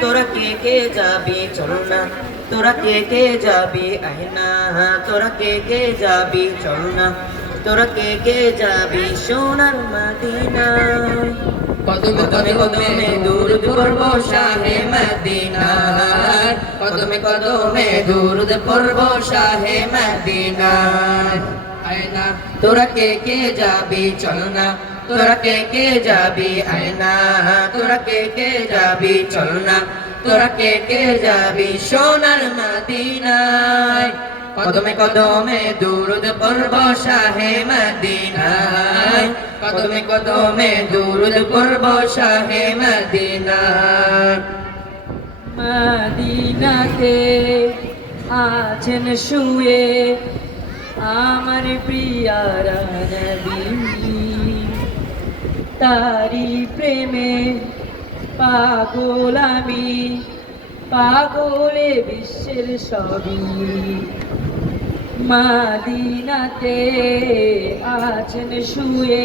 তোরা কে কে যাবি চল না, তোরা কে কে যাবি আয় না, তোরা কে কে যাবি চল না, তোরা কে কে যাবি সোনার মদিনায়। কদমে কদমে কদমে দুরুদ পড়ব শাহে মদিনায়, কদমে কদমে দুরুদ পড়ব শাহে মদিনায়। আয় না তোরা কে কে যাবি চল না, তোরা কে কে যাবি আয় না, তোরা কে কে যাবি চল না, তোরা কে কে যাবি সোনার মদিনায়। কদমে কদমে দুরুদ পড়ব শাহে মদিনায়, কদমে কদমে দুরুদ পড়ব শাহে মদিনায়। মদিনাতে আছেন শুয়ে আমার প্রিয়ারা নবী, তারি প্রেমে পাগল আমি, পাগলে বিশ্বের সবই। মদিনাতে আছেন শুয়ে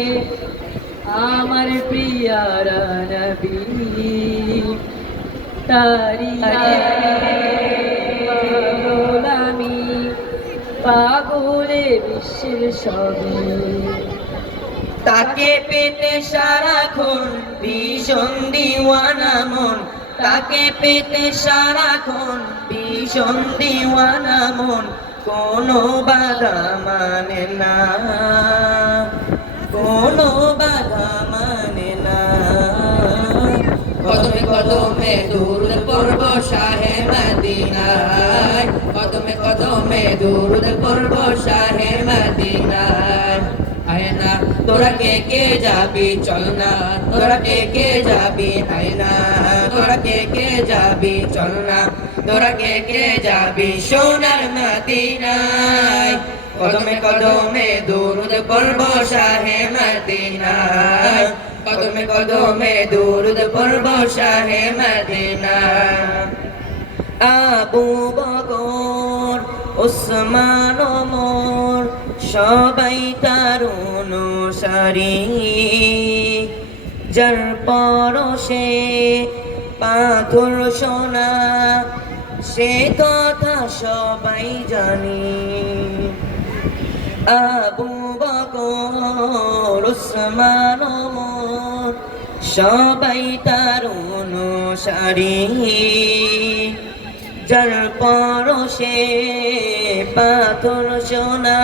আমার প্রিয়ারা নবী, তারি পাগল আমি, পাগলে বিশ্বের সবই। তাকে পেতে সারাক্ষণ ভীষণ দিওয়ানা মন, তাকে পেতে সারাক্ষণ ভীষণ দিওয়ানা মন, কোনো বাধা মানে না, কোনো বাধা মানে না। কদমে কদমে দুরুদ পড়ব শাহে মদিনায়, কদমে কদমে দুরুদ পড়ব শাহে মদিনায়। আয় না তোরা কে কে যাবি চল না, তোরা কে কে যাবি আয় না, তোরা কে কে যাবি চল না, তোরা কে কে যাবি সোনার মদিনায়। কদমে কদমে দুরুদ পড়ব শাহে মদিনায়, কদমে কদমে দুরুদ পড়ব শাহে মদিনায়। আবু বকর ওসমান ওমর সবাই তার অনুসারী, যার পরশে পাথর সোনা সে কথা সবাই জানি। আবু বকর ওসমান ওমর সবাই তার অনুসারী, যার পরশে পাথর সোনা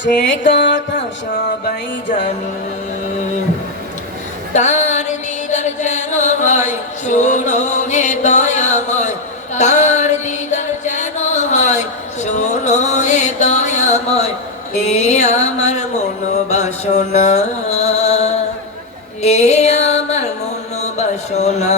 সে কথা সবাই জানি। তার দিদার যেন হয় শোনো হে দয়াময়, তার দিদার যেন হয় শোনো হে দয়াময়। এ আমার মন বাসনা, এ আমার মন বাসনা।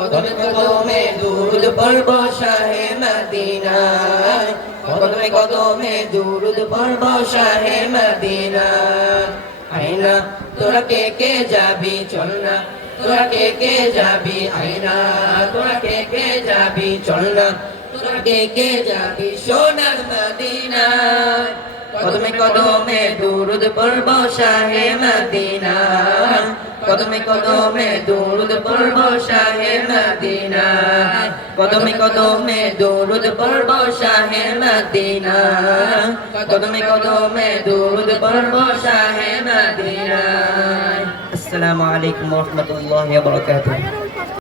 কদমে কদমে দুরুদ পড়ব শাহে মদিনায়, কদমে কদমে দুরুদ পড়ব শাহে মদিনায়। আয় না তোরা কে কে যাবি চল না, তোরা কে কে যাবি আয় না, তোরা কে কে যাবি চল না, তোরা কে কে যাবি সোনার মদিনায়। কদমে কদমে দুরুদ পড়ব শাহে মদিনায়, কদমে কদমে দুরুদ পড়ব শাহে মদিনায়, কদমে কদমে দুরুদ পড়ব শাহে মদিনায়, কদমে কদমে দুরুদ পড়ব শাহে মদিনায়। আসসালামু আলাইকুম ওয়া রাহমাতুল্লাহি ওয়া বারাকাতুহু।